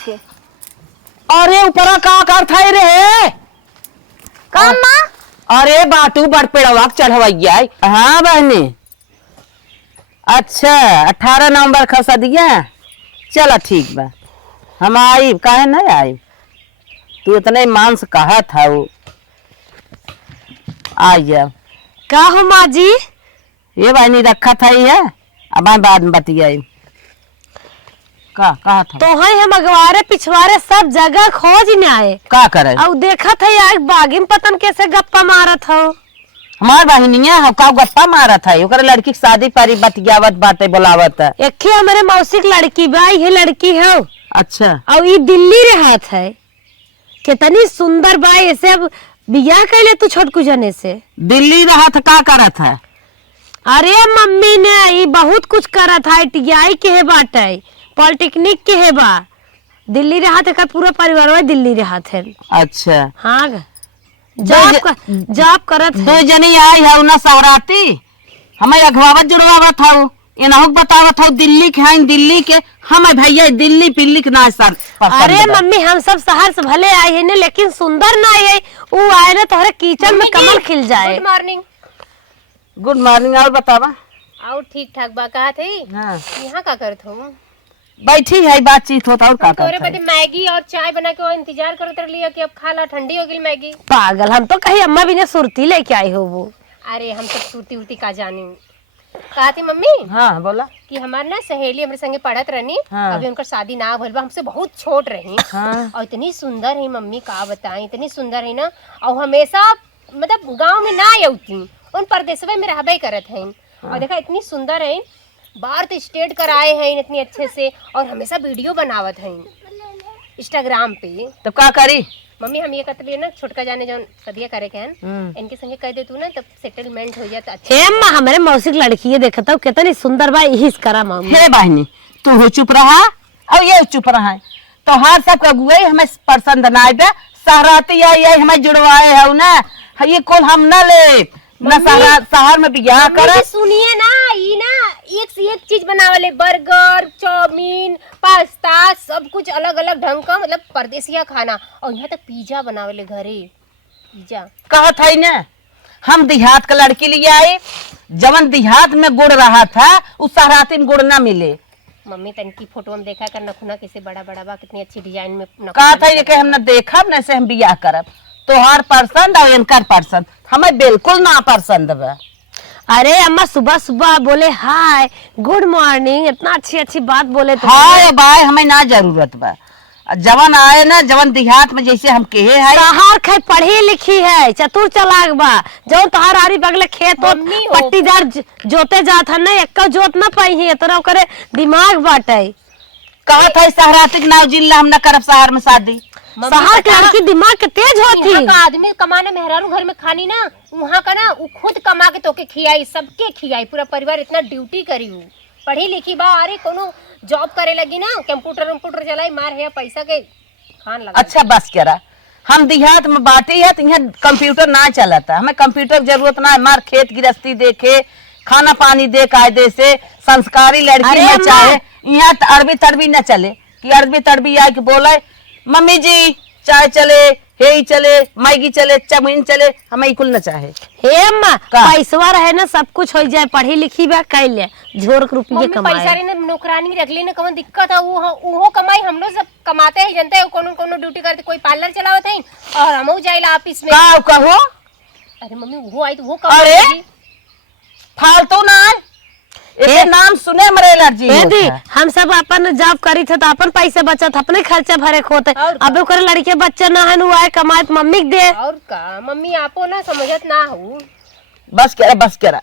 के। अरे ऊपर का कर था रे का माँ? अरे बाटू बड़ पेड़वा चढ़वैया। हाँ बहनी, अच्छा 18 नवंबर खसा दिया। चला ठीक बा, हम आई काहे नहीं आई। तू इतने मांस कहा था वो आई जा। का हो माँ जी? ये बहनी रखा था ये, अब बाद में बतियाई। का कहा था? तो है हम अगवारे पिछवारे सब जगह खोज न आए। का करे? और देखा था यार बागी में पतन कैसे गप्पा मारा था। हमार बहनिया हम का गप्पा मारा था। ओकर लड़की की शादी पारी बतियावत बाटे बोलावत। एक हमारे मौसी की लड़की बा, ये लड़की है। अच्छा, और ये दिल्ली रहत है। कितनी सुंदर बा। ऐसे अब बियाह कैले तू छोटकू जने से? दिल्ली रहा था का करत है? अरे मम्मी ने ये बहुत कुछ करा था। टीआई के है बाटे, पॉलिटेक्निक के है बा। दिल्ली रहा था, पूरा परिवार दिल्ली रहा थे। अच्छा हाँ, जॉब करत है। 2 जनी आई है ना सहराती। हमें अखबावत जुड़वावत था। इनहु बतावत था दिल्ली के हैं, दिल्ली के हमें भैया दिल्ली पिल्ली के ना सर। अरे मम्मी हम सब शहर से भले आए हैं लेकिन सुंदर ना है। वो आए ना तोहरे किचन में कमल खिल जाए। Good morning. Good morning. और बतावा? और ठीक ठाक बा। कहा थे हाँ। यहाँ का करत हूँ? बैठी है बातचीत होता और का तोरे करता बदे मैगी और चाय बना के इंतजार करत रही कि अब खा ला, ठंडी हो गई मैगी। पागल, हम तो कहीं अम्मा भी ने सुरती लेके आई हो वो। अरे हम तो सूती उती का जानी। कहा थी मम्मी? हाँ बोला कि हमार ना सहेली हमारे संगे पढ़त रहनी। हाँ। अभी उनका शादी ना भइल बा, हमसे बहुत छोट रही। हाँ। और इतनी सुंदर है मम्मी, का बताएं, इतनी सुंदर है ना। और हमेशा मतलब गांव में ना आती, उन परदेशवे में रहबे करत है। और देखा इतनी सुंदर है, बाहर तो स्टेट कर आए हैं इतनी अच्छे से। और हमेशा वीडियो बनावत हैं इंस्टाग्राम पे। तो का करी? मम्मी हम ये कहते ना छोटका जाने जो सदिया करे के हैं, इनके संगे कह दे तू ना, तब सेटलमेंट हो जाता। अच्छा हे अम्मा, हमारे मौसी की लड़की है, देखता हूँ कितनी सुंदर बा। यही करा मम्मी। हे बहनी, तू हो चुप रहा और ये चुप रहा। तो हर सब अगुए हमें पसंद ना आए। सहराती आई हमें जुड़वाए है ना। ये कौन हम ना ले ना शहर में बियाह कर। सुनिए ना, ये ना एक से एक चीज बनावले, बर्गर, चाउमीन, पास्ता, सब कुछ अलग अलग ढंग का, मतलब परदेसिया खाना। और यहाँ तक पिज्जा बनावले घरे। पिज्जा कहा था ना, हम देहात का लड़की लिए आए। जवन देहात में गुड़ रहा था उस शहराती में गुड़ ना मिले। मम्मी तन की फोटो में देखा कर नखुना कैसे बड़ा बड़ा बा, कितनी अच्छी डिजाइन में कहा था ये कि हम न देखब न से हम बियाह करब। तोहार पसंद और इनकर पसंद हमें बिल्कुल ना पसंद बा। अरे अम्मा सुबह सुबह बोले हाय गुड मॉर्निंग, इतना अच्छी अच्छी बात बोले। तो हाय बाय हमें ना जरूरत बा। जवन आए ना, जवन देहात में जैसे हम कहे है। सहार खे पढ़ी लिखी है, चतुर चलाक बा। जो तोहार आरी बगले खेत हो पट्टीदार जोते जात है ना, एक जोत ना पाई है, तरह करे दिमाग बाटे। कहा था शहराती के नाव जिला हम न करब शहर में शादी। शहर के लड़की दिमाग के तेज होती है। आदमी कमाने मेहरारू घर में खानी ना, वहाँ का ना वो खुद कमा के तोके खियाई, सबके खियाई, पूरा परिवार इतना ड्यूटी करी हूँ। पढ़ी लिखी बा, अरे कोनो जॉब करे लगी ना, कंप्यूटर चलाई, मार है पैसा के खान लगा। अच्छा बस करा, हम देहात में बाटी है तो यहाँ कंप्यूटर ना चलता। हमें कंप्यूटर की जरूरत ना है। हमार खेत गृहस्थी देखे, खाना पानी दे, कायदे से संस्कारी लड़की में चाहे। यहाँ अरबी तड़बी न चले कि अरबी तड़बी आए कि बोले मम्मी जी चाय चले, हे चले, मैगी चले, चाउमीन चले, हमें कुल न चाहे। हे अम्मा पैसवा रहे ना सब कुछ हो जाए, पढ़ी लिखी बा कैले झोर के रुपये कमाए। पैसा रे नौकरानी रख ली ना, कौन दिक्कत है। वो कमाई हम लोग सब कमाते हैं, जनता है। कोनो ड्यूटी करते, कोई पार्लर चलावत है और हम जाइला ऑफिस में। कहो अरे मम्मी वो आई तो वो अरे फालतू ना ऐसे नाम सुने मरे एलर्जी दी। हम सब अपन जॉब करी थे तो अपन पैसे बचत, अपने खर्चे भरे खोते। अब ओकर लड़के बच्चे ना है नु आए कमाए तो मम्मी के दे। और का मम्मी आपो ना समझत ना हो। बस करा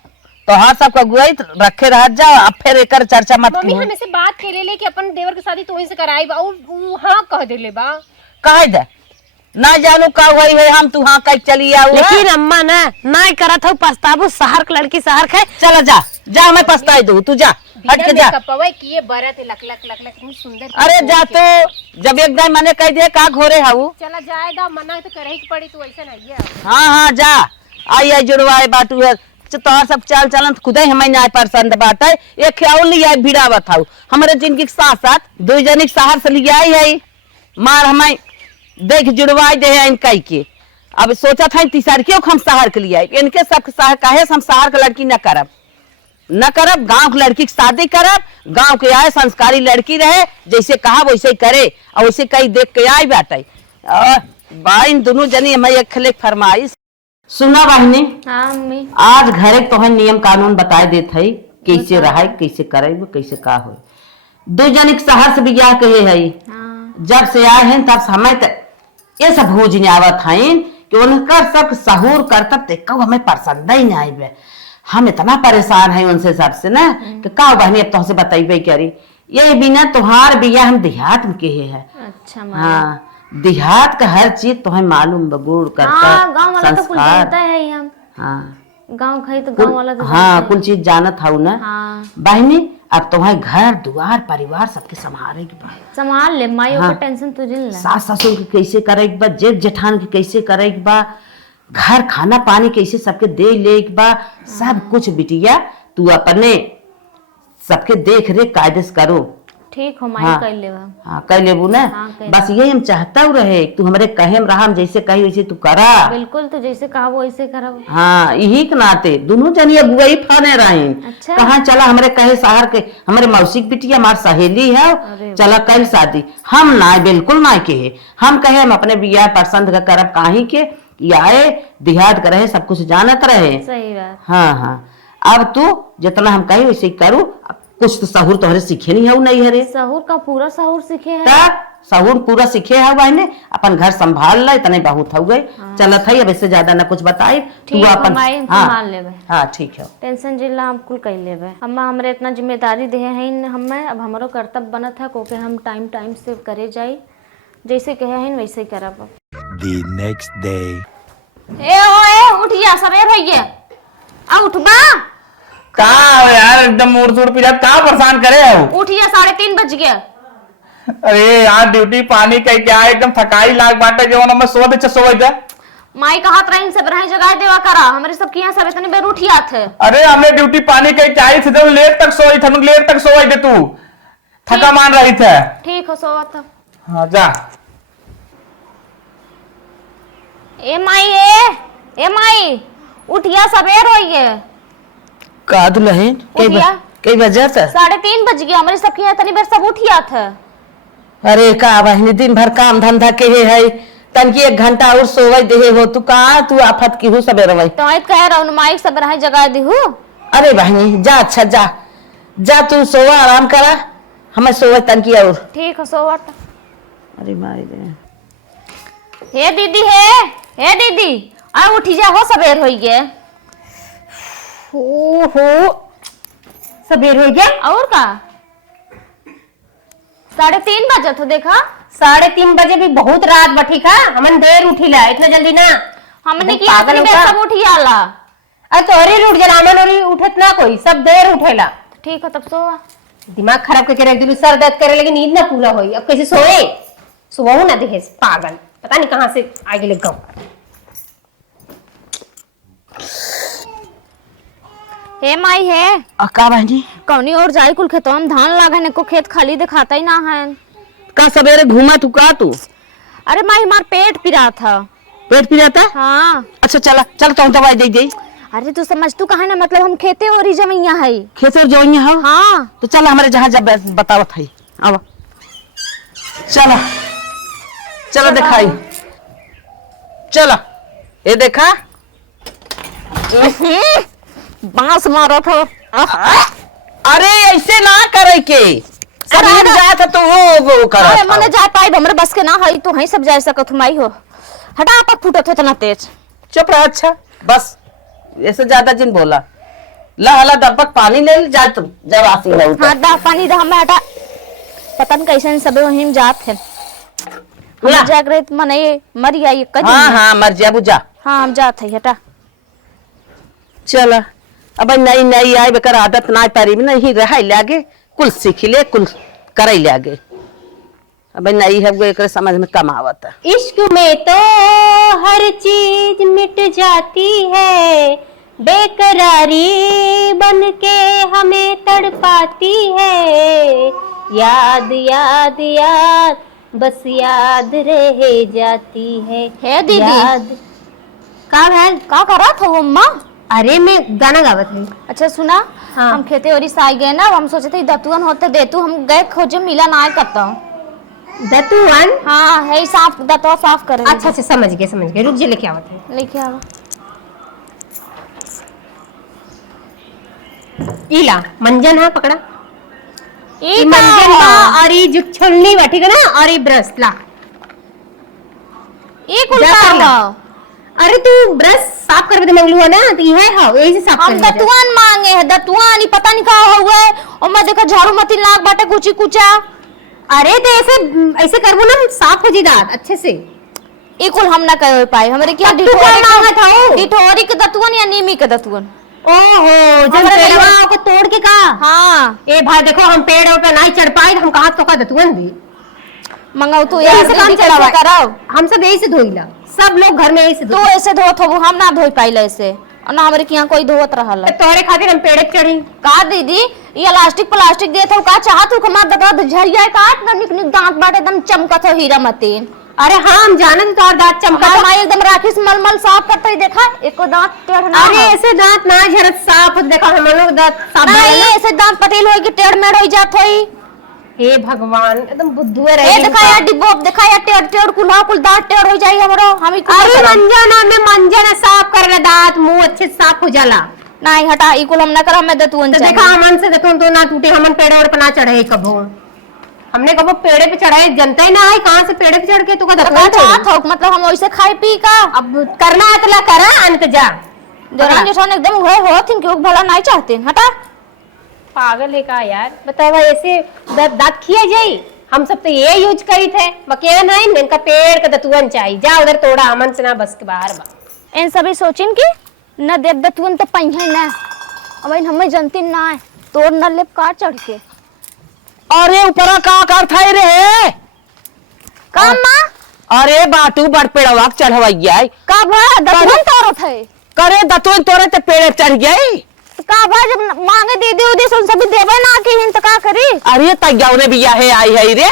तो हर सब का गुआई रखे रह जाओ। अब फिर एकर चर्चा मत मम्मी हमें से बात करे ले कि अपन देवर की शादी तो ही से कराई बा। हां कह देले बा। कह दे ना जानू का वही है, हम तू हाँ कह चली आओ। लेकिन अम्मा ना करत हो पछताबू। शहर के लड़की शहर खाए। चला जा मैं पछताई दू, तू जा हट के जा। कपवे किए बरत लक इतनी सुंदर। अरे जा तो जब एक दिन मने कह दे का घोरे हाउ। चला जाएगा, मना तो करे ही पड़ी, तू ऐसा नहीं है। हाँ जा आई जुड़वाए बाटू है। तोहर सब चाल चलन खुद ही हमें न्याय पसंद बात है। एक ख्याल लिया भिड़ावत हाउ हमारे जिनकी साथ साथ 2 जनी शहर से लिया आई है। मार हमें देख जुड़वाई दे है इनका के। अब सोचा था तीसर क्यों हम शहर के लिए इनके सब शहर कहे हम शहर के लड़की न करब गांव की लड़की की शादी करब, गांव के आए संस्कारी लड़की रहे, जैसे कहा वैसे ही करे और वैसे कहीं देख के आई बाटे। बाइन दोनों जनी हमें एक खले फरमाइश सुना बहनी। हाँ मम्मी। आज घरे तो नियम कानून बताए देत है कैसे रहा कैसे करे कैसे का हो। दो जनी शहर से बियाह कहे है। हाँ। जब से आए हैं तब समय ये सब भूज नहीं आवत है कि उनका सब सहूर करतब देखो हमें पसंद ही नहीं आई। हम इतना परेशान है उनसे सबसे ना कि का बहनी अब तुमसे बताइबे करी ये बिना तुहार बिया हम देहात में के है। अच्छा हाँ देहात का हर चीज तुम्हें मालूम बगूड़ करता हाँ, गाँव वाला तो कुल जानता है ही हम। हाँ गाँव खाई तो गाँव वाला तो हाँ कुल चीज जानत हूँ ना। हाँ। बहनी अब तुम्हें घर दुआर परिवार सबके संभाले के बाद संभाल ले माइयों हाँ। का टेंशन तुझे ले। सास ससुर के कैसे करे बा, जेठ जेठान के कैसे करे बा, घर खाना पानी कैसे सबके दे ले बा, सब कुछ बिटिया तू अपने सबके देख रेख कायदे से करो। ठीक हो माई हाँ। कर ले। हाँ कर लेबू ना। हाँ, कर बस यही हम चाहता हूँ रहे तू हमारे कहे में रहा हम जैसे कही वैसे तू करा। बिल्कुल तू जैसे कहा वो वैसे करो। हाँ यही के नाते दोनों जनी अगुआई फाने रही। अच्छा। कहाँ चला हमारे कहे शहर के हमारे मौसी की बिटिया हमारी सहेली है चला कल शादी हम ना बिल्कुल ना के हम कहे हम अपने बिया पसंद का करब काही के आए देहात का रहे सब कुछ जानत रहे। सही बात। हाँ हाँ अब तू जितना हम कहे वैसे करू कुछ तो सहूर तोहरे सीखे नहीं है नहीं हरे सहूर का पूरा सहूर सीखे है। सहूर पूरा सीखे है बहने अपन घर संभाल ले इतने बहुत हो गए। हाँ। चलत है अब इससे ज्यादा ना कुछ बताई ठीक तू है अपन माई संभाल लेबे। हाँ ठीक है टेंशन जिला हम कुल कर लेबे। अम्मा हमरे इतना जिम्मेदारी दे है हमें अब हमारो कर्तव्य बनत है कोके हम टाइम टाइम से करे जाई जैसे कहे हैं वैसे ही करब। The next day. ए उठ जा सबे भैया आ उठबा कहाँ यार एकदम मूड सूड पिला कहाँ परेशान करे हो। उठ जा 3:30 बज गया। अरे यहाँ ड्यूटी पानी कह क्या एकदम थकाई लाग बाटे जो मैं सोच अच्छा सोच दे। माई कहा ट्रेन से रहे जगह देवा करा हमारे सब के यहाँ सब इतने बेर उठिया थे। अरे हमने ड्यूटी पानी कह क्या आई थी लेट तक सोई थे लेट तक सोई दे तू थका मान रही थे। ठीक हो सोवा था। हाँ जा। ए माई उठिया सबेर होइए। का दुल्हन उठिया। कई बजे से 3:30 बज गया हमारे सब के यहाँ इतनी बेर सब उठिया थे। अरे का बहनी दिन भर काम धंधा के है तनकी 1 घंटा और सोवे दे हो तू कहाँ तू आफत की हूँ सबेर वही तो कह रहा हूँ माई सब रहे जगह दी हूँ। अरे बहनी जा अच्छा जा जा तू सोवा आराम करा हमें सोवे तनकी और। ठीक हो सोवा था। अरे माई दे हे दीदी आ उठी जा हो सबेर हो गए। ओहो सबेर हो गया। और का 3:30 बजे तो देखा 3:30 बजे भी बहुत रात बठी का हमन देर उठिला इतना जल्दी ना हमने एकदम किया पागल इतनी होता। बेर सब उठी आला। अरे तोहरी रूठ जनामन और उठत ना कोई सब देर उठेला। ठीक हो तब सोवा। दिमाग खराब करके रख दिलू सर दर्द करे लेकिन नींद ना पूरा होई अब कैसे सोए सुबह ना देखे पागल पता नहीं कहां से आ गए गाँव। हे माई है का बहनी कौनी और जाई कुल खेतवा में धान लागन को खेत खाली दिखाता ही ना है। का सवेरे घूमा तू का तू अरे माई हमार पेट पिरा था। पेट पी जाता। हाँ। अच्छा चला चल तो दवाई दे दे। अरे तू समझ तू कहा ना मतलब हम खेते और जमैया है। खेत और जोइया हो हाँ तो चल हमारे जहाँ जब बतावत है अब चला चलो दिखाई चला ये देखा बांस मारो था। अरे ऐसे ना करे के शरीर जात तो वो अरे करत मने जा पाई हमरे बस के ना है तू है सब जा सकत माई हो हटा पर फूटत इतना तेज। चुप रह अच्छा बस ऐसे ज्यादा जिन बोला ला हला डब्बक पानी ले जा तुम जब आसी ना उतर। हाँ दा पानी दा हमें हटा पता नहीं कैसे सब वहीं जात है ला। हम जागृत मने मर आई कदी। हाँ हाँ मर जा बुझा हाँ हम जात है हटा। चला अब नई नई आई बेकर आदत ना पारी में नहीं रहा लागे कुल सीख ले कुल कर लागे अब नई है वो एक समझ में कम आवता। इश्क में तो हर चीज मिट जाती है बेकरारी बन के हमें तड़पाती है याद याद याद बस याद रह जाती है दीदी। याद। का है का करत हो अम्मा? अरे मैं गाना गावत है। अच्छा सुना, हाँ। हम खेते और साई गए ना, हम सोचे थे दतुअन होते देतु, हम गए खोजे मिला ना कत। दतुअन? हाँ है साफ, दतवा साफ कर। अच्छा अच्छा समझ गए रुक जे लेके आवत है। लेके आओ। इला मंजन है पकड़ा। ई मंजन बा और ई जो छलनी बा ठीक है ना, और ई ब्रश ला। ई कुल जा का कर ला। हो? अरे तू ब्रश साफ करके मंगलू है ना, तो ये है यही से साफ हम कर दतुआन मांगे है, दतुआन ही पता नहीं का हुआ है। और मैं देखा झाड़ू मती लाग बाटे कुची कुचा। अरे तो ऐसे ऐसे करबो ना साफ हो जी दांत अच्छे से। ई कुल हम ना कर पाए। हमरे क्या तब तू क्या मांगत हो? डिठोरी के दतुअन या नीमी के दतुअन? ओहो जब हमारा पेड़वा नहीं- को तोड़ के का। हाँ ए भाई देखो हम पेड़ पे नहीं चढ़ पाए, हम कहा तो का दतुअन दी। मंगाओ तू यही यार से काम दीदी चलावा कैसे कराओ? हम सब यही से धोइला, सब लोग घर में यही से तू धो। ऐसे धोत हो, हम ना धोई पाइले ऐसे। और ना हमारे यहाँ कोई धोत रहल है। तोहरे खातिर हम पेड़ पे चढ़ी। का दीदी ये प्लास्टिक देत हो का चाहत हो कमा दर्द झरिया काट ना निक निक दांत बाटे एकदम चमकत हो हीरा मतीन। अरे हाँ हम जानत तोहर दांत चमका। हमार माई एकदम राखी से मलमल साफ करते ही देखा एको दांत टेढ़ ना अरे हो। ऐसे दांत ना झरत साफ देखा हम लोग दांत साफ नहीं बनेला। ऐसे दांत पटेल होई कि टेढ़ मेढ़ होई जात होई। हे भगवान एकदम बुद्धुए ए रहे। देखा यार डिब्बो देखा यार टेढ़ टेढ़ कुल्हा कुल दांत टेढ़ हो जाई हमरो। हम ही कुल अरे करम। मंजन में मंजन साफ कर रहा दांत मुंह अच्छे से साफ हो जाला। नहीं हटा ई कुल हम ना करम। मैं दतुअन तो चाहिए। देखा हमन से देखो तो ना टूटे, हमन पेड़ और पे ना चढ़े कबो। हमने कबो पेड़े पे चढ़ाए जनता ही ना है, कहां से पेड़े पे चढ़ के तू का तो दतुआ का चाहत हो मतलब हम वैसे खाई पी का? अब करना है तो ला करा अंत जा। जरा जेठान एकदम हुए हो थिन क्यों भला नहीं चाहते हटा। पागल है का यार, बतावा ऐसे दांत खिया जाई। हम सब तो ये यूज करी थे बकिया नहीं, इनका पेड़ का दतुअन चाहिए। जा उधर तोड़ा, हमन से ना बस के बाहर बा। इन सभी सोचिन की न देव दतुअन तो पहिए ना। अब इन हमें जनती ना है तोड़ न लेप का चढ़ के। अरे ऊपरा का करत है रे? का मां? अरे बाटू बड़ पेड़वा चढ़वैया का भा दतुअन तोड़त है? करे दतुन तोरे ते पेड़े चढ़ गई। तो का भा जब मांगे दीदी उदी सुन सभी देवे ना की हिन तो का करी? अरे तैयारे बिया है आई है रे,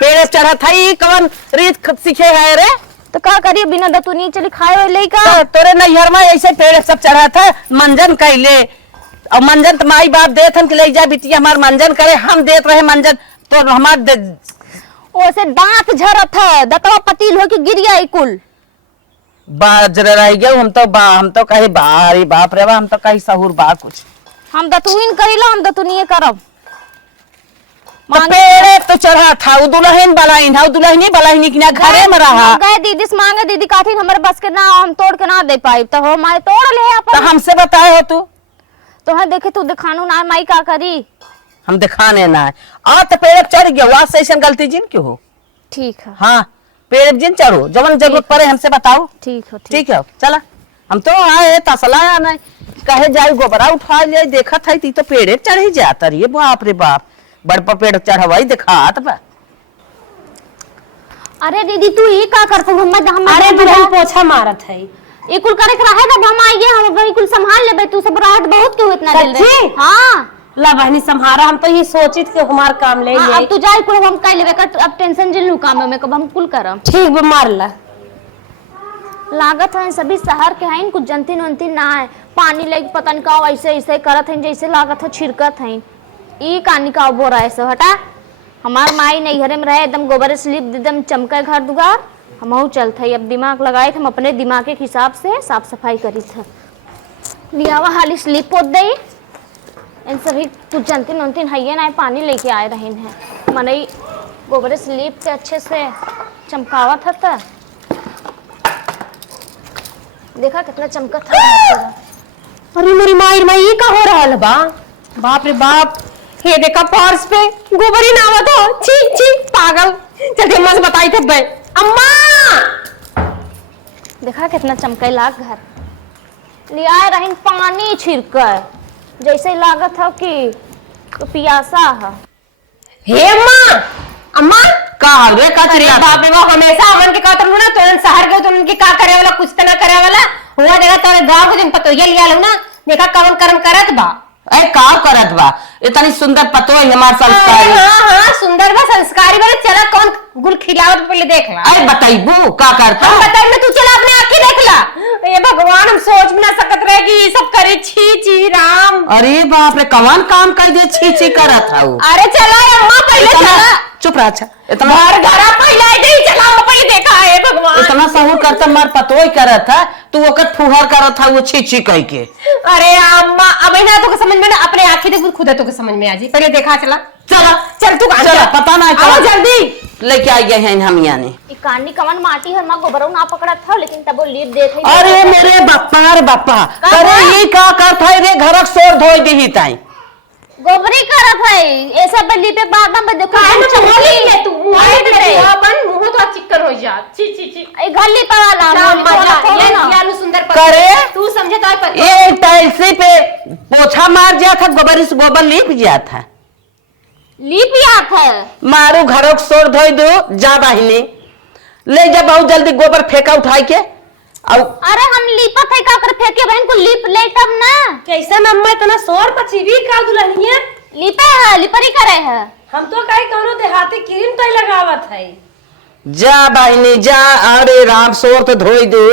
पेड़े चढ़त है कवन रीत सीखे है रे? तो का करी बिना दतुनी चली खाए होई लई का? तो तोरे नैहर में ऐसे पेड़ सब चढ़ा था मंजन कैले। और मंजन तो माई बाप देत हन कि ले जा बिटिया हमार मंजन करे, हम देत रहे मंजन तो हमार ओसे दांत झरत है दतवा पतील हो के गिर गया कुल। बाजरे रह गए। हम तो कहे बारी बाप रे बा, हम तो कही सहूर बा कुछ। हम दतुइन करीला, हम दतुनिए करब। तो पेड़े तो चढ़ा था उ दुल्हन बलाइन है, दुल्हनी बलाइनी कि ना घरे में रहा। गए दीदी से मांगे दीदी काथिन हमारे बस के ना, हम तोड़ के ना दे पाई तो हो माई तोड़ ले तो अपन। हमसे बताए हो तू? तो है देखे तू दिखानू ना माई का करी। हम दिखाने ना है आ तो पेड़ पे चढ़ गया वहां से ऐसा गलती जिन क्यों हो? ठीक है हाँ पेड़ पे जिन चढ़ो जवन जरूरत पड़े हमसे बताओ। ठीक है ठीक है चला। हम तो आए तसला आना कहे जाए गोबरा उठा ले देखा था ती तो पेड़े चढ़ ही जाता रही। बाप रे बाप बड़ पर पेड़ चढ़वाई दिखात बा। अरे दीदी तू ये का करत हम अरे दुल्हन पोछा मारत है। ये कुल करे रहे तब हम आइए हम बिल्कुल संभाल लेबे। तू सब रात बहुत क्यों इतना दिल रे? सच्ची? हां ला बहनी संहारा, हम तो ये सोचित के हमार काम ले हाँ, अब तू जाए कुल हम कर लेबे कर। अब टेंशन जिल काम में कब हम कुल करम। ठीक बा मार ला। लागत है सभी शहर के हैं कुछ जनती नंती ना है। पानी लेके पता नहीं का ऐसे ऐसे करत हैं जैसे लागत है छिड़कत हैं। ई कानी का बोरा ऐसे हटा। हमार माई नैहरे में रहे एकदम गोबर स्लिप एकदम चमके घर दुआर। हमहू चलते है अब दिमाग लगाए हम अपने दिमाग के हिसाब से साफ सफाई करी था। लियावा हाली स्लिप पोत दई। इन सभी कुछ जनती नंती है ना पानी लेके आए रहे हैं मनई गोबर स्लिप के अच्छे से चमकावत था। देखा कितना चमकत था। अरे मेरी माई ये का हो रहा बा? बाप रे बाप, हे देखा पर्स पे गोबर ही ना आवत हो। छी छी पागल। चल के मत बताई थे बे अम्मा। देखा कितना चमके लाग घर लिया रही पानी छिड़कर जैसे लागत है कि तो पियासा है। हे अम्मा अम्मा का रे का अरे बाप रे बाप, हमेशा हमन के कहत रहू ना तो शहर के तो उनके का करे वाला कुछ तो ना करे वाला हुआ। देखा तोरे गांव को जन पतोया लिया लो ना, देखा कवन कर्म करत बा। अरे का करत बा इतनी सुंदर पतो है हमार संस्कारी। हाँ हाँ सुंदर बा संस्कारी बा। चला कौन गुल खिलावत पहले देख ला। अरे बताइबू का करता हम बताई मैं, तू चला अपने आंखें देख ला। ये भगवान हम सोच भी ना सकत रहे कि ये सब करे। छी छी राम। अरे बाप रे कौन काम कर दे छी छी करत हूँ। अरे चला अम्मा पहले चला। चुप रहा। अच्छा इतना घर घरा पहले आई चला वो पहले देखा है भगवान। इतना सहूर करता मार पतो ही करत था तू ओकर फुहर करत था वो छी छी कह के। अरे अम्मा अब ना तो समझ में ना, अपने आंखें देख खुद तो समझ में आ जी। पहले देखा चला। चला चल तू चला पता ना आओ जल्दी लेके आ गए हैं हम यहाँ ने। कानी कवन माटी हर मां गोबरऊ ना पकड़ा था, लेकिन तब वो लीप देखे। अरे मेरे बापा रे बापा अरे ये का करत है रे घरक सोर धोई दी ताई गोबरी करत है ऐसा बल्ली पे बाद में देखो चमोली है तू अपन मुंह तो चिकन हो जा। छी छी छी ए गली पर वाला ये सुंदर करे तू समझे तो पर ये टाइल्स पे पोछा मार जा था गोबर से गोबर लीप जा था लीपिया था मारू घरों सोर धोई दो जा बहिनी ले जा बहुत जल्दी गोबर फेंका उठाई के। अरे हम लीपा थे का कर फेंके बहन को लीप ले तब ना। कैसे में अम्मा इतना शोर पचीवी का दुल्हनिया लीपा है लिपरी करे है। हम तो कहीं कौनो देहाती क्रीम तो लगावत है। जा बहिनी जा। अरे राम सोर तो धोई दो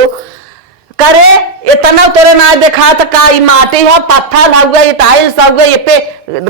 करे इतना तोरे ना देखा तो का माटी है पत्थर हुआ ये टाइल्स हुआ ये पे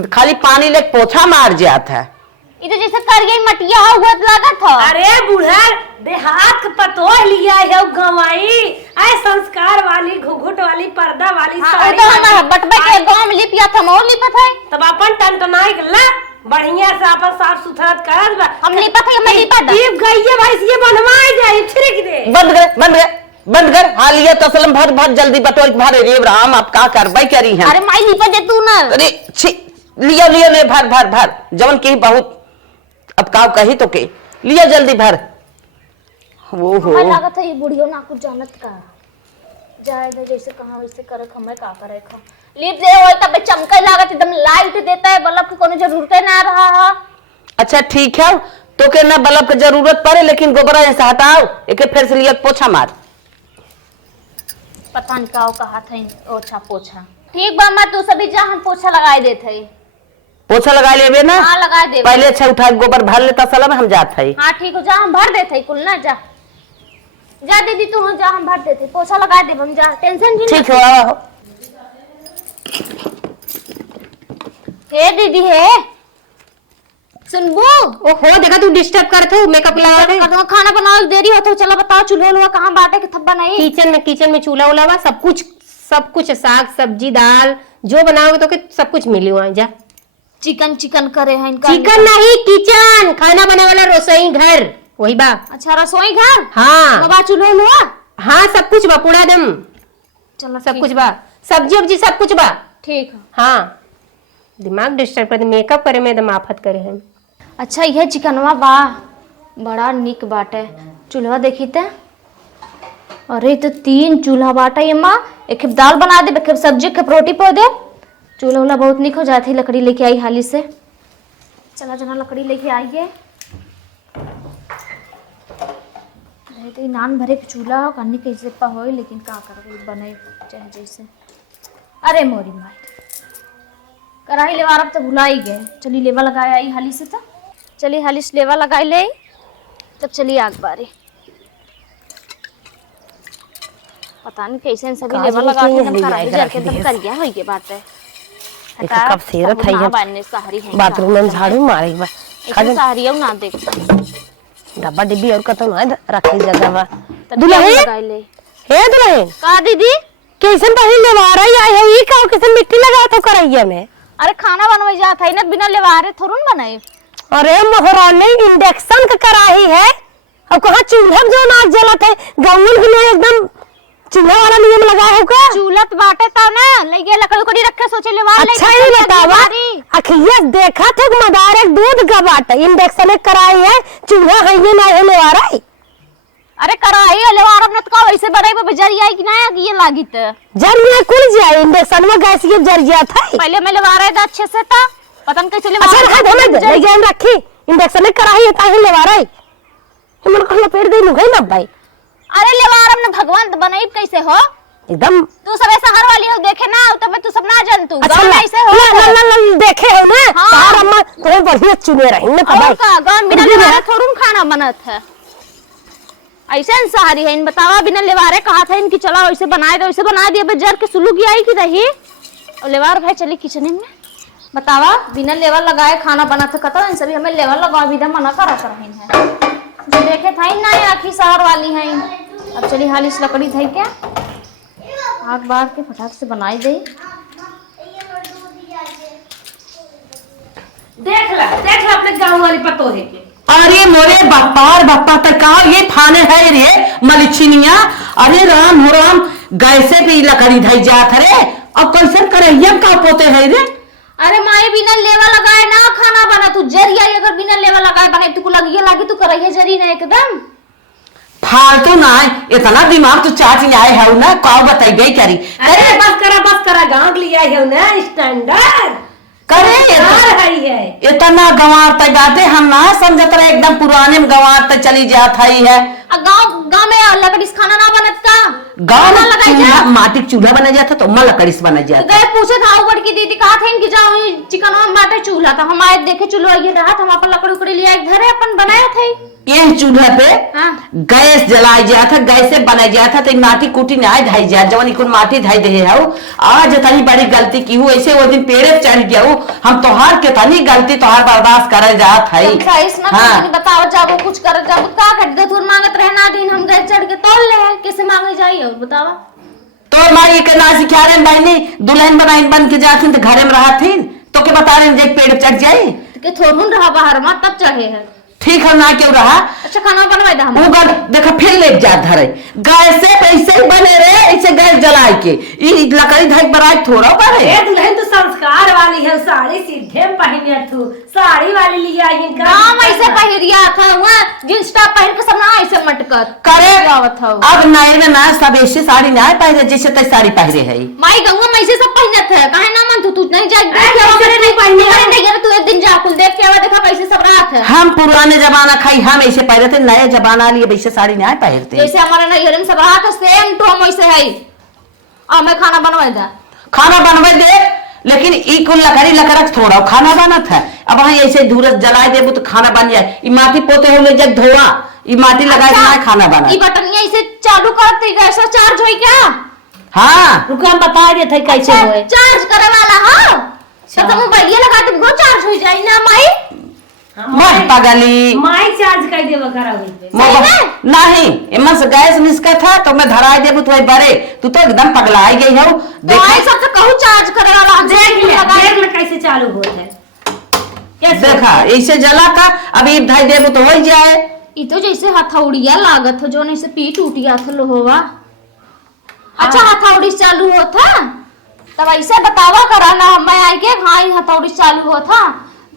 खाली पानी ले पोछा मार जाता है। ये तो जैसे करिए मटिया हुआ लगा था। अरे बूढ़ा देहात का पतो लिया है गवाई ऐ संस्कार वाली घुघुट वाली पर्दा वाली साड़ी तो हमारा बटबे के गांव में लिपिया था मोर लिपा था। तब अपन टनटनाई गल्ला बढ़िया से अपन साफ सुथरा कर। हम लिपा था मैं लिपा था दीप गईए भाई ये बनवाई जाए छिड़क दे। बंद कर हालिया तसलम भर भर जल्दी बटोर भर रे राम आप का करबई करी है। अरे माई लिपा दे तू ना। अरे छी लिया लिया ले भर भर भर जवन की बहुत अब का कही तो के लिया जल्दी भर। वो हो हमें लगा था ये बुढ़ियो ना कुछ जानत का जाए दे जैसे कहां वैसे करे हमें का करे खा लिप दे होय तब चमके लागत एकदम लाइट देता है बल्ब की कोनो जरूरत ना रहा है। अच्छा ठीक है तो के ना बल्ब की जरूरत पड़े लेकिन गोबरा ऐसे हटाओ एक फिर से लिया पोछा मार। पता नहीं का कहा था ओछा पोछा ठीक बा मैं तू सभी जा हम पोछा लगाए देते पोछा लगा लेबे ना। हां लगा दे पहले अच्छा उठा गोबर भर लेता सलाम हम जात है। हां ठीक हो जा हम भर देते कुल ना जा जा दीदी तू जा हम भर देते पोछा लगा दे हम जा टेंशन भी ठीक है। हे दीदी है सुनबू ओहो देखा तू डिस्टर्ब करत हो मेकअप लगा दे। खाना बनाओ देरी होता चला बताओ चूल्हा लोहा कहां बाटे के थब्बा नहीं। किचन में चूल्हा उला बा सब कुछ साग सब्जी दाल जो बनाओगे तो के सब कुछ मिली वहां जा। चिकन करे हैं इनका चिकन नहीं किचन खाना बनाने वाला रसोई घर वही बा। अच्छा रसोई घर हाँ बाबा चूल्हा लोहा हाँ सब कुछ बा पूरा दम चलो सब कुछ बा सब्जी वब्जी सब कुछ बा। ठीक है हाँ दिमाग डिस्टर्ब कर मेकअप करे में एकदम आफत करे हैं। अच्छा यह चिकनवा बा बड़ा निक बाटे चूल्हा देखी ते। अरे तो 3 चूल्हा बाटा ये माँ एक दाल बना दे एक सब्जी एक रोटी पो दे चूल्हा उला बहुत निक हो जाती लकड़ी लेके आई हाली से। चला जना लकड़ी लेके आइए तो नान भरे के चूल्हा हो कन्नी कैसे पा हो लेकिन का कर बने चाहे जैसे। अरे मोरी माई कढ़ाई लेवा अब तो भुला ही गए। चलिए लेवा लगाए आई हाली से तो चलिए हाली से लेवा लगाए ले तब चलिए आग बारी पता नहीं कैसे सभी लेवा लगा के एकदम कढ़ाई जल के एकदम कर गया होई के बात है। कब सेरत है ये बानने सहारी है बाथरूम में झाड़ू मारे बा खाली सहारी ना देख डब्बा डिब्बी और कतो ना रखी जगह बा। दुल्हन लगाए ले हे दुल्हन का दीदी कैसन बहिन लेवा रही आई है ई का कैसन मिट्टी लगा तो करैया में। अरे खाना बनवाई जात है ना बिना लेवारे थोड़न बनाए। अरे महारानी इंडक्शन का कढ़ाई है अब कहां चूल्हा जो नाक जलत है गंगल के लिए एकदम चूल्हा वाला नियम लगा है का चूल्हा बाटे ता ना लगे लकड़ी उकड़ी रखे सोचे लेवा ले। अच्छा ही बतावा अखिया देखा थे मदार एक दूध का बाटे इंडक्शन कढ़ाई है चूल्हा है ये ना ले आ रहा है। अरे कराई लेवार अपने तो का वैसे बड़े पे जरिया कि ना ये लागित जरिया कुल जाए इंडक्शन में गैस ये जरिया था पहले मैं लेवा रहा था अच्छे से था पता नहीं कैसे लेवा। अच्छा हाथ हमें जरिया में रखी इंडक्शन में कढ़ाई है ताही लेवा रही हम को लपेट दे नु है ना भाई। अरे लेवार हमने भगवान बनाई कैसे हो एकदम तू सबे शहर वाली हो देखे ना तो मैं तू सब ना जानतू अच्छा गांव में ऐसे हो ना देखे हो ना हाँ। तार अम्मा तुम्हें बढ़िया चुने रही ना और का गांव बिना लेवारे थोड़ू खाना बनत है। ऐसे इंसारी है इन बतावा बिना लेवारे कहा था इनकी चला वैसे बनाए दो वैसे बना दिया जर के सुलू की आई की रही और लेवार भाई चली किचन में बतावा बिना लेवल लगाए खाना बना था कता इन सभी हमें लेवल लगा भी मना करा कर है जो देखे था ना आखिर शहर वाली है। अब चली हाल इस लकड़ी थी क्या आग बाग के फटाक से बनाई दे। देख ला अपने गाँव वाली पतो है के अरे मोरे बापा तक ये थाने है रे मलिछिनिया। अरे राम हो राम गैसे पे लकड़ी धई जात रे अब कैसे करे ये का पोते है रे। अरे माए बिना लेवा लगाए ना खाना बना तू जरिया अगर बिना लेवा लगाए बनाए तू को लगी लागी तू करैया जरी ना एकदम फालतू ना इतना दिमाग तो चाची आए है ना का बताइबे करी। अरे बस करा गाँव के लिए है ना स्टैंडर्ड करे है इतना गंवार बाते हम ना समझत रहे एकदम पुराने में गंवार तक चली जात है। गाँव में लकड़ी से खाना ना बनत का गाँव में माटी चूल्हा बना जाता तो लकड़ी से बना जाता। गए पूछे था ऊपर की दीदी कहा थे कि जाओ चिकन माटे चूल्हा था हम आए देखे चूल्हा ये रहा था हम अपन लकड़ी उकड़ी लिया घरे अपन बनाया थे ये चूल्हा पे हाँ। गैस जलाया जाता था गैस से बनाया जाता तो माटी कूटी ना धाई जा जवन इको माटी धाई दे है आज तनी बड़ी गलती की हूँ ऐसे वो दिन पेड़े चढ़ गया हूँ हम तोहार के तनी गलती तोहार बर्दाश्त कर जात है। हाँ। बताओ जाबो कुछ कर जाबो का कर दे तू मांगत रहना दिन हम गए चढ़ के तोड़ ले कैसे मांगे जाइए और बतावा तो माई के ना सिखा रहे बहनी दुल्हन बनाई बन के जाती तो घरे में रहा थी तो के बता रहे पेड़ चढ़ जाये के थोड़ून रहा बाहर में तब चढ़े है ठीक है ना क्यों रहा। अच्छा खाना बनवाए दा हम उगर देखा फिर ले जा धरे गैस से ऐसे ही बने रहे ऐसे गैस जलाए के ई लकड़ी धाई बनाए थोड़ा पर ए दुल्हन तो संस्कार वाली है साड़ी सीधे पहनिया तू साड़ी वाली लिया इनका नाम ऐसे पहिरिया था वहां जींस टॉप पहन के सब ना ऐसे मटकत करे आवत हो अब नए में ना सब ऐसे साड़ी ना पहने जैसे तै साड़ी पहरे है। माई गंगा में ऐसे सब पहनत है काहे ना मन तू नहीं जा देख ऐसे नहीं पहनी है। नहीं तू एक दिन जा कुल देख के आवा देखा कैसे सब रात है हम पुराने जमाना खाई हम ऐसे पहरे थे नया जमाना लिए वैसे साड़ी ना पहनते जैसे हमारे नैहर में सब रात सेम टू हम वैसे है और मैं खाना बनवाए दा खाना बनवे दे लेकिन ई कुल लकड़ी लकड़क थोड़ा खाना बनत है। अब हाँ ऐसे धूरस जलाए देबो तो खाना बन जाए ई माटी पोते हो जग धोआ ई माटी लगाए ना खाना बना ई बटनिया ऐसे चालू करते कैसा चार्ज होई क्या हाँ रुको हम बता दे थे कैसे होए चार्ज करे वाला हां तो मोबाइल लगा तुम वो चार्ज हो जाए ना माई मत पगली माई चार्ज कर देवा करा हुई नहीं इमन से गैस निस्का था तो मैं धराई देबू तो बड़े तू तो एकदम पगलाई गई है। तो आई सबसे कहूं चार्ज करे वाला देख ले कैसे चालू होत है कैसे देखा ऐसे जला था अभी धाई देबू तो हो जाए। ई तो जैसे हथौड़िया लागत हो जो नहीं से पीठ उठिया था लोहवा अच्छा हथौड़ी चालू होता तब ऐसे बतावा करा ना मैं आई के हाँ हथौड़ी चालू होता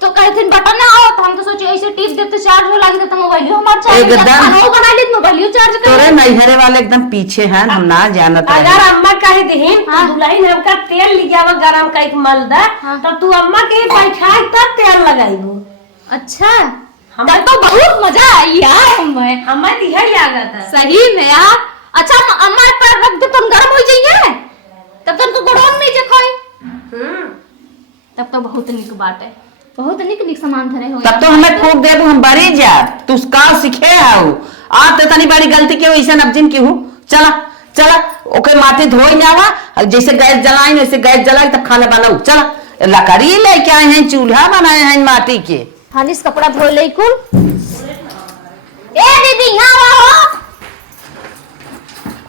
तो कहते बटन ना आओ तो हम तो सोचे ऐसे टिप देते चार्ज हो लगी तो मोबाइल हमारा चार्ज एकदम बना ली मोबाइल चार्ज कर तोरे नैहरे वाले एकदम पीछे हैं हम ना जानत रहे। अगर अम्मा कहे दहीन तो दुल्हन हमका तेल लिया गरम का एक मलदा तो तू अम्मा के बैठाए तब तेल लगाईबू। अच्छा तब तो बहुत मजा आई यार हमें दिया लगा था सही में यार। अच्छा अम्मा पर रख दे तुम गर्म हो जाइए तब तक तो गरम नहीं जखोई तब तो बहुत निक बात है बहुत निक सामान धरे हो तब तो हमें ठोक देबू हम बड़ी जा तू का सीखे हाउ आप तो तनी बड़ी गलती के ऐसा नबजिन की हूँ चला चला ओके माथे धोई जावा जैसे गैस जलाई वैसे गैस जलाई तब खाना बनाऊ चला लकड़ी लेके आए हैं चूल्हा बनाए हैं माटी के हालिस कपड़ा धो ले कुल ए दीदी यहाँ आओ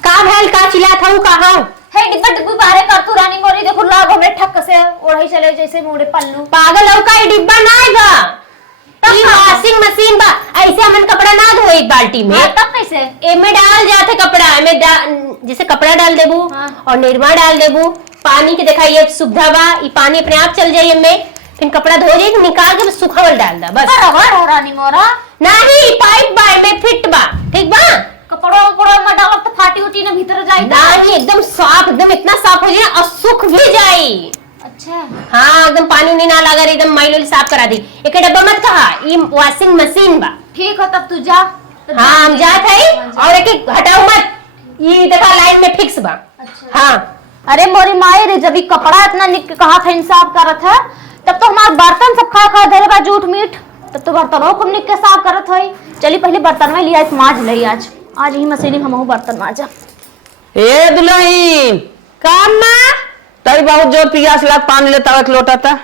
का भैल का चिल्ला था कहा हे डिब्बा डिब्बी बारे कर तू रानी मोरी देखो लाग हमरे ठक से ओढ़ई चले जैसे मोड़े पल्लू पागल हो का डिब्बा ना आएगा ई वॉशिंग मशीन बा ऐसे हमन कपड़ा ना धोई बाल्टी में तब कैसे एमे डाल जाते कपड़ा एमे जैसे कपड़ा डाल देबू और निरमा डाल देबू पानी के देखा ये सुविधा बा ई पानी अपने आप चल जाई एमे फिर कपड़ा धो जाई तो निकाल के सुखावल डाल दा बस बराबर हो रानी मोरा नहीं पाइप बा में फिट बा ठीक बा कपड़ा कपड़ा में डालत तो फाटी उठी ना भीतर जाई नहीं एकदम साफ एकदम इतना साफ हो जाए और सूख भी जाई। अच्छा हाँ एकदम पानी नहीं ना लगा एकदम मैल साफ करा दी एक डब्बा मत कहा ये वॉशिंग मशीन बा ठीक हो तब तू जा हाँ हम जात है और एक हटाओ मत ये देखा लाइन में फिक्स बा। हाँ अरे मोरी माई रे, जब ये कपड़ा इतना निक कहा था इंसाफ करत है, तब तो हमारे बर्तन सब खा खा दे बा जूठ मीठ, तब तो बर्तनों को निक के साफ करत है। चली पहले बर्तन में लिया माज ले, आज ही मशीनी हम बर्तन माजा। ए दुल्हन काम ना तरी बहुत जोर पियास लग, पानी लेता हुआ एक लोटा था।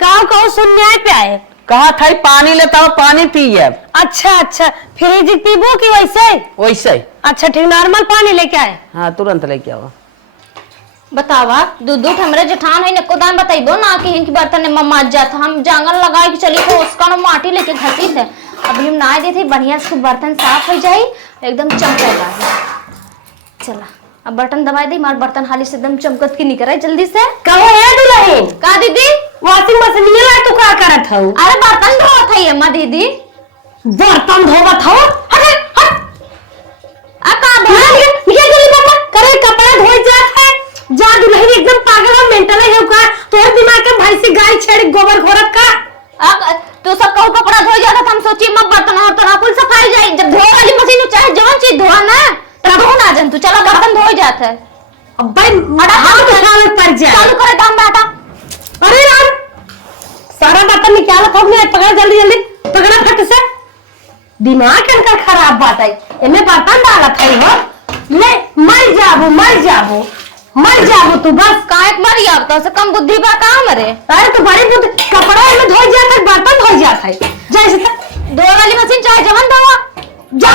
कहो सुनने पे आए। कहा था पानी लेता हुआ, पानी पिए। अच्छा फ्रिज पीबो की वैसे? वैसे। अच्छा ठीक, नॉर्मल पानी लेके आए। हाँ तुरंत लेके आओ। बतावा दूध हमरे जेठान है नको दान बताइबो ना कि इनकी बर्तन में माज जाता, हम जांगल लगाए कि चली तो उसका ना माटी लेके घसी थे। अभी हम ना देते बढ़िया से बर्तन साफ हो जाए, एकदम चमकेगा। चला अब बर्तन दबाई दी, हमारे बर्तन हाली से एकदम चमकत की निकल जल्दी से। कहो है दुल्हन का दीदी? वॉशिंग मशीन ये ला तू का करत हो? अरे बर्तन धोत है अम्मा दीदी। बर्तन धोवत हो? हट हट आ का ये जल्दी पापा करे, कपड़ा धोई जात है। जा दुल्हन एकदम पागल और मेंटल है का? तोर दिमाग के भाई से गाय छेड़ गोबर घोरत का? तो सब कहू कपड़ा धो जाता था, हम सोची मैं बर्तन और तो कुल सफाई जाए। जब धोए वाली मशीन चाहे जौन चीज धोआ ना तब धो ना जन तू, चला बर्तन धो जाता है। अब भाई मड़ा हाथ उठावे पड़ जाए। चालू करे काम बेटा। अरे यार सारा बर्तन निकाल तो हमने पकड़ जल्दी जल्दी पकड़ा फट से। दिमाग इनका खराब बात है, इनमें बर्तन डाला था हो ले, मर जाबो तू बस। काहे मरी अब तो से कम बुद्धि बा का मरे। अरे तो बड़ी बुद्ध कपड़ा में धो जाता है, बर्तन धो जाता है। जैसे धोए वाली मशीन चाहे जवन धोआ जा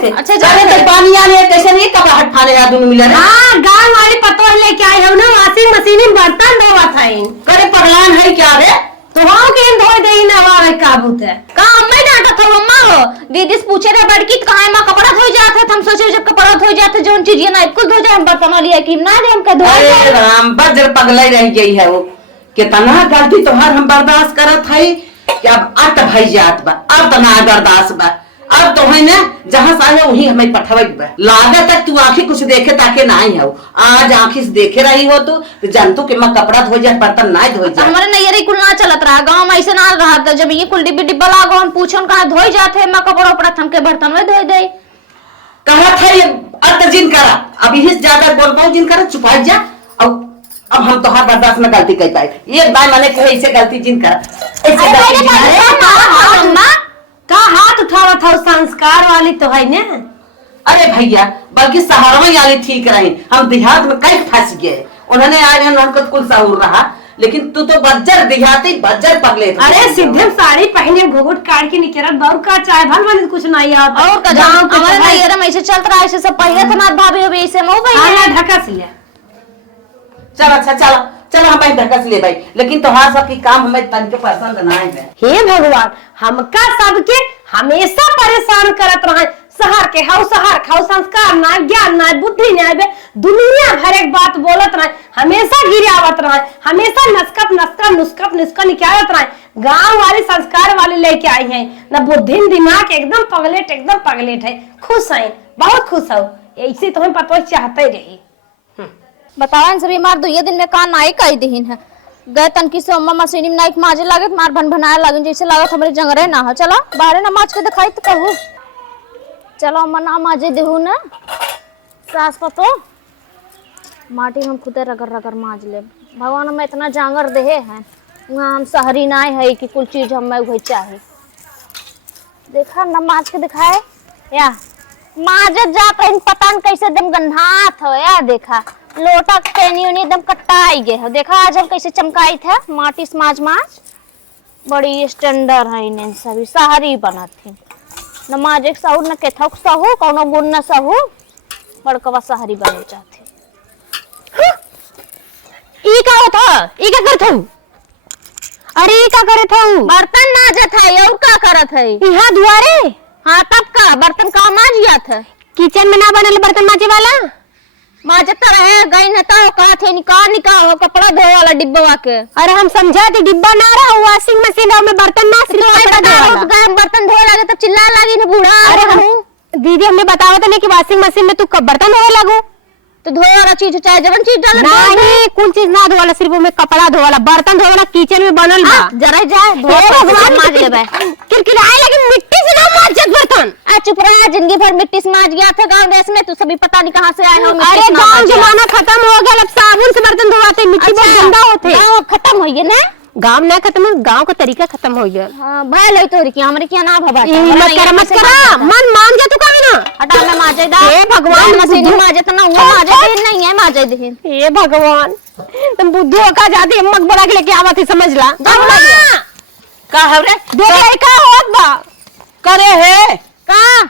से। अच्छा जाने तो पानी आने कैसे नहीं कपड़ा हटफाने या दोनों मिले। हां गांव वाली पतो लेके आए हम ना, वॉशिंग मशीन में बर्तन धोवा था। करे पगलान है क्या रे? तो वहां के धोए दे ना वावे काबूत है का अम्मा डांटा था अम्मा हो। दीदी से पूछे रे बड़की कहां मां कपड़ा धोई जाता था, हम सोचे जब कपड़ा धोई जाते जोन चीज ये ना कुल धो जाए, हम बर्तन लिया कि ना दे हम कह धो। अरे राम बजर पगलाई रह गई है वो, कितना गलती तोहार हम बर्दाश्त करत है कि अब अट भई जात बा, अब तो ना बर्दाश्त बा। अब तो है ना जहां से आए वही हमें पठवत बा। लागत तक तू आंखें कुछ देखे ताके ना आई हो, आज आंखें से देखे रही हो तो जानतू कि मैं कपड़ा धो जाए बर्तन ना धो जाए। हमारे नैयरी कुल ना चलत रहा, गांव में ऐसे ना रहा था। जब ये कुल डिब्बा लागो हम पूछन कहां धोई जाते, मैं कपड़ा उपड़ा थम के बर्तन में धोई दे। कहत है अर्थ जिन करा, अब यही से ज्यादा बोल पाऊ जिन करा चुपा जा। अब हम तो हर बर्दाश्त में गलती कर पाए, ये बाय माने कहे ऐसे गलती जिन करा ऐसे गलती जिन करा। अम्मा का हाथ उठावा था, संस्कार वाली तो है ना। अरे भैया बल्कि सहारवा वाली ठीक रही, हम देहात में कई फंस गए। उन्होंने आज उनको कुल सहूर रहा, लेकिन तू तो बज्जर देहाती बज्जर पगले। अरे सीधे साड़ी पहने घुघुट काट के निकल दौड़ का चाय भल मन कुछ नहीं आता। और का हमारे नैयरा में ऐसे चलत रहा, ऐसे सब पहले हमार भाभी हो ऐसे मऊ भाई ढका सिया। चल अच्छा चलो चलो हम भाई ढकस ले भाई, लेकिन तुम्हारा सबकी काम हमें तन के पसंद ना है। हे भगवान हमका सबके हमेशा परेशान करत रहे। शहर के हाउ शहर खाओ, संस्कार ना, ज्ञान ना, बुद्धि ना, दुनिया भर एक बात बोलत रहे, हमेशा गिरावत रहे, हमेशा नुस्खा निकालत रहे। गांव वाली संस्कार वाले लेके आई हैं ना, बुद्धि दिमाग एकदम पगलेट है। खुश है, बहुत खुश हो, ऐसे तुम्हें पता चाहते रही। बतावन सभी मार दो ये दिन में का नाई कई दिन है गए तनकी से अम्मा मशीनी में नाइक माजे लागत मार भन भनाए लागन जैसे लागत हमरे जंगरे ना हो। चलो बाहर ना माज के दिखाई तो कहू, चलो अम्मा ना माजे देहू ना सास पतो माटी हम खुदे रगड़ माज ले। भगवान हमें इतना जांगर देहे हैं, वहाँ हम शहरी नाई है कि कुल चीज हमें वही चाहे। देखा ना माज के दिखाए या माजत जाता इन पता न कैसे दम गंधात हो या। देखा लोटा पेनी उनी एकदम कट्टाई गए हो। देखा आज हम कैसे चमकाई थे माटी से माज बड़ी स्टैंडर्ड है इन्हें सभी शहरी बनत थी। न माज एक सहू न केथक सहू कौनो गुण न सहू, बड़कवा शहरी बने चाहते। ई का होता, ई का करत हूं? अरे ई का करत हूं? बर्तन माजत है और का करत है? यहाँ दुआरे। हाँ तब का बर्तन का माज जात है? किचन में ना बनल बर्तन माजे वाला माजत रहे गई न तो का थे निकाल कपड़ा धोए वाला डिब्बा के। अरे हम समझा थे डिब्बा ना रहा, वॉशिंग मशीन में बर्तन ना सिर्फ कपड़ा धोए वाला। बर्तन धोए लगे तो चिल्ला लगी न बूढ़ा। अरे दीदी हमने बताया था ना कि वॉशिंग मशीन में तू कब बर्तन धोए लगो, तो धोए वाला चीज चाहे जवन चीज डाल नहीं, कुल चीज ना धोवाला, सिर्फ में कपड़ा धोवाला, बर्तन धोवाला किचन में बनल बा। जरा जाए धोए माज लेबे। किरकिराए लेकिन मिट्टी से ना माजत बर्तन। चुप रहा, जिंदगी भर मिट्टी से माज गया था गांव देश में, तू सभी पता नहीं कहाँ से आए हो। अरे गाँव जमाना खत्म हो गया, अब साबुन से बर्तन धोवाते, मिट्टी बहुत गंदा होते। गाँव खत्म हो गया ना, गाँव ना खत्म, गाँव का तरीका खत्म हो गया। हाँ भाई ले तो रिकी हमारे क्या ना भबा मत करा, मन मान जा तू कहीं ना। हटा मैं माजे दा, हे भगवान, मशीन माजे तो ना हुआ, माजे दिन नहीं है माजे दिन। हे भगवान, तुम बुद्धू का जाती मकबरा के लेके आवत ही समझ ला। अम्मा का हरे देखे का होत बा करे है का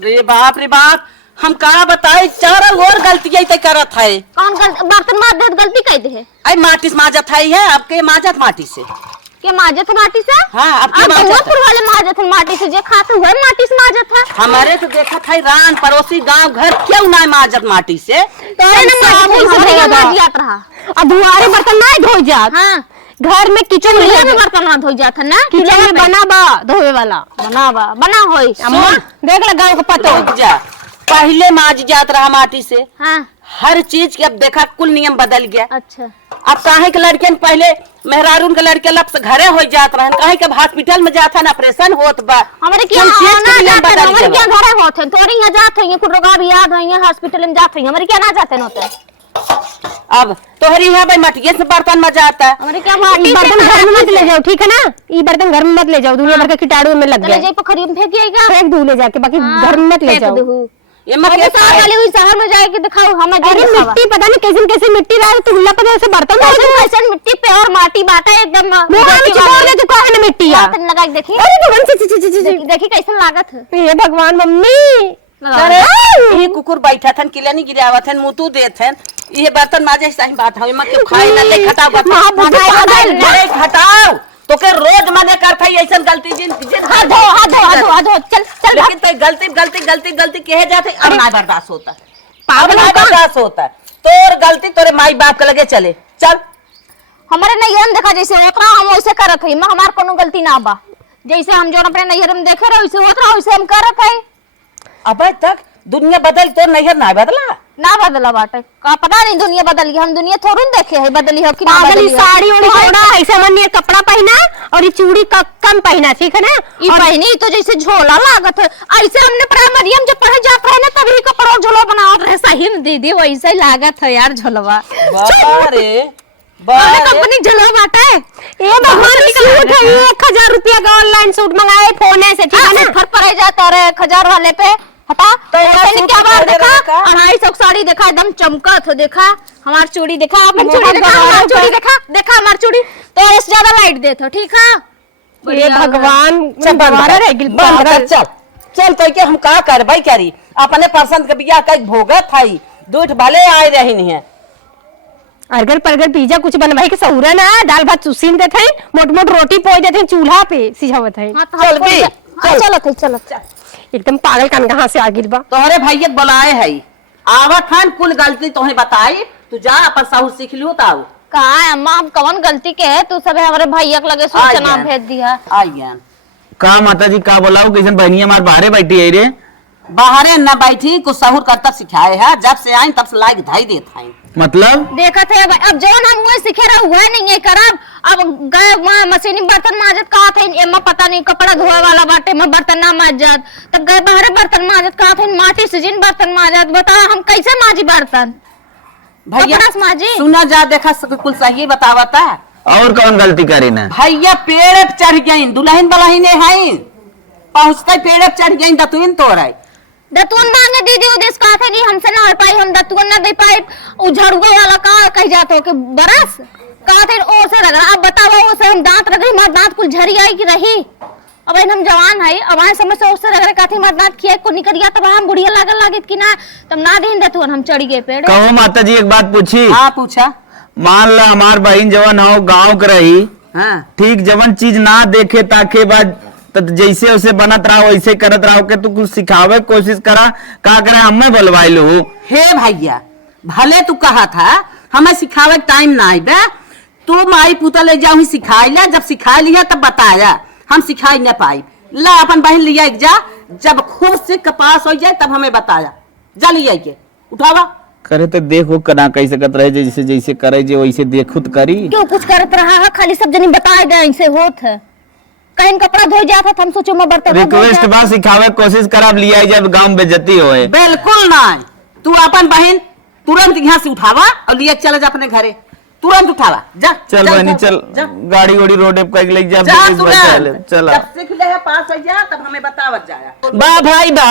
रे बाप रे बाप, हम का बताए, चारों और गलतियां ते करत है। कौन बर्तन माज दे गलती कह दे है? आई माटी से माजत है, आपके माजत माटी से के माजत माटी से? हाँ, आपके आप माजत गोरखपुर वाले माजत माटी से, जे खाते हुए माटी से माजत है। हमारे तो देखा था रान पड़ोसी गांव घर क्यों ना माजत माटी से। तोरे ना माजत से माजियात रहा। अब दुआरे बर्तन नहीं धो जात। हाँ, घर में किचन में बर्तन ना धो जात है ना, किचन में बना बा धोए वाला बना होई। अम्मा देख ले गाँव का पतो रुक जा, पहले माज जात रहा माटी से, हाँ हर चीज के अब देखा कुल नियम बदल गया। अच्छा, अब काहे के लड़के पहले मेहरारून के लड़के लब से घरे हो जात रहन, काहे के हॉस्पिटल में जात हन, ऑपरेशन होत बा। हमारे क्या कुल चीज के नियम बदल हमारे क्या गया। घरे होते हैं, तोरे यहाँ जाते हैं, कुछ रोगा भी याद है, हॉस्पिटल में जाते हैं, हमारे क्या ना जाते होते। अब तोहरी यहाँ भाई मटिये से बर्तन में जाता है। हमारे क्या माटी बर्तन घर में मत ले जाओ, ठीक है ना, ये बर्तन घर में मत ले जाओ, दुनिया भर के कीटाणु में लग गए। पोखरी में फेंकिएगा, फेंक दू ले जाके, बाकी घर में मत ले जाओ। ये मत अरे शहर वाली हुई शहर में जाके दिखाओ हमें। अरे मिट्टी पता नहीं कैसे कैसे मिट्टी रहा, तू गुल्ला पता ऐसे बर्तन धो दे। कैसे मिट्टी पे और माटी बाटा एकदम मुंह में चिपक दे, तू कहे ना मिट्टी आ। लगा के देखिए, अरे भगवान, देखिए कैसे लागत है। ये भगवान मम्मी, अरे ये कुकुर बैठा थन, किले नहीं गिरावत हन, मुतु देत हन, ये बर्तन माजे सही बात है, मत के खाई ना ले खटाओ हटाओ, तो के रोज मने करत है ऐसा गलती जिन हाथ धो चल चल। लेकिन तो गलती कहे जाते, अब ना बर्दाश्त होता, अब ना पागल बर्दाश्त होता। तोर गलती तोरे माई बाप के लगे चले चल। हमारे नैहर देखा जैसे होत रहा हम वैसे करत है, हमार कोनो गलती ना बा, जैसे हम जो अपने नैहर में देखे रहे वैसे होत रहा वैसे हम करत है। अब तक दुनिया बदल तो नैहर ना बदला, ना बदला बाटे का पता नहीं, दुनिया बदल गई, हम दुनिया थोड़ी देखे है बदली हो कि ना पागल, बदली हो। साड़ी ओढ़ी छोड़ा, ऐसा मन ये कपड़ा पहना और ये चूड़ी का कम पहना, ठीक है ना। ये पहनी तो जैसे झोला लागत है, ऐसे हमने प्राइमरियम जब पढ़े जात रहे ना तभी कपड़ा झोला बनावत रहे, सही में दीदी वैसे ही लागत है यार झोलवा। बारे हमें कंपनी झोला बाटे। ये भगवान की सूट है, 1000 रुपया का ऑनलाइन सूट मंगाए फोन से, ठीक है ना। फर पड़े जाता रहे 1000 वाले पे, हटा तो ऐसे क्या बात देखा, का 250 साड़ी देखा एकदम चमकत हो, देखा हमार चूड़ी देखा, अपन चूड़ी देखा, हमार चूड़ी देखा हमार चूड़ी तो इससे ज्यादा लाइट देता, ठीक है। ये भगवान चल चल तो के हम का करबई करी, अपने पसंद के बियाह कई भोगत हई, दूठ भले आए रही नहीं है। अर्गर परगर पिज्जा कुछ बनवाई के सहुरा ना, दाल भात सुसीन देते हैं, मोट मोट रोटी पोई देते हैं, चूल्हा पे सिझावत है। चल बे, चलो चलो एकदम पागल कान कहाँ से आ गिर बा। तोहरे भैया बुलाए है, आवत हन कुल गलती तोहे बताई, तू जा अपन साहू सीख लियो ताऊ। कहा है अम्मा, हम कौन गलती के है, तू सब हमारे भैया के लगे सूचना भेज दिया। आइए का माता जी का बोलाओ, कैसे बहनिया मार बाहरे बैठी है रे। बाहरे न बैठी, कुछ सहूर करतब सिखाए है, जब से आई तब से लाइक धाई देत है। मतलब देखा थे अब जो हम वो सीखे रहा हुआ नहीं है करब, अब गए वहाँ मशीनी बर्तन माजत कहा थे, एमा पता नहीं कपड़ा धोए वाला बाटे में बर्तन ना माज जात, तब गए बाहर बर्तन माजत कहा थे, माटी से जिन बर्तन माजत, बता हम कैसे माजी बर्तन भैया कपड़ा से माजी। सुना जा, देखा कुल सही बतावता, और कौन गलती करी ना। भैया पेड़ पे चढ़ गई, दुल्हन बलही ने है पहुँचते पेड़ पे चढ़ गई, दतुन तोड़ दतुन मांगे दीदी उद्देश्य कहा था कि हमसे ना हट पाई, हम दतुन ना दे पाए, उझड़ुआ वाला का कह जाते हो कि बरस कहा थे ओ से रगड़ा। अब बताओ ओ से हम दांत रगड़ी, हमारे दांत कुल झरी आई कि रही, अब हम जवान है, अब आए समझ से उससे रगड़े कहते हमारे दांत किया को निकल गया, तब हम बुढ़िया लागल लागित कि ना, तब ना दिन दतुन हम चढ़ गए पेड़। कहो माता जी एक बात पूछी। हाँ पूछा। मान ला हमार बहन जवन हो गाँव के रही, हाँ ठीक जवन चीज ना देखे ताके बाद तो जैसे उसे बनत रहो वैसे करत रहो, के तू कुछ सिखावे कोशिश करा, का करे हमें बोलवाई लो। हे भैया भले तू कहा था हमें सिखावे टाइम ना आई बे, तू माई पुता ले जाऊ सिखाई ले, जब सिखा लिया तब बताया, हम सिखाई न पाई। ला अपन बहन लिया एक जा, जब खूब से कपास हो जाए तब हमें बताया, जा लिया के उठावा करे तो देखो कना कैसे करत रहे, जैसे जैसे करे जे वैसे देखो तो करी। क्यों कुछ करत रहा है, खाली सब जनी बताए दे ऐसे होत है। कहीं कपड़ा धो जाता था, हम सोचो मैं बर्तन धो रिक्वेस्ट जाता। बा सिखावे कोशिश करब लिया जब गांव बेइज्जती होए। बिल्कुल नहीं। तू अपन बहन तुरंत यहाँ से उठावा और लिए चले जा अपने घरे, तुरंत उठावा जा। चल बहनी चल, जा गाड़ी उड़ी रोड पे ले जा, जा पुलिस बचा ले, चला। जब सीख ले है पास हो जा तब हमें बतावत जाया। बा भाई बा,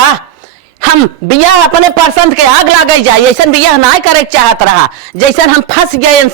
हम बिया अपने पसंद के आग लागे जाए, ऐसा बिया नहीं करे चाहत रहा, जैसे हम फंस गए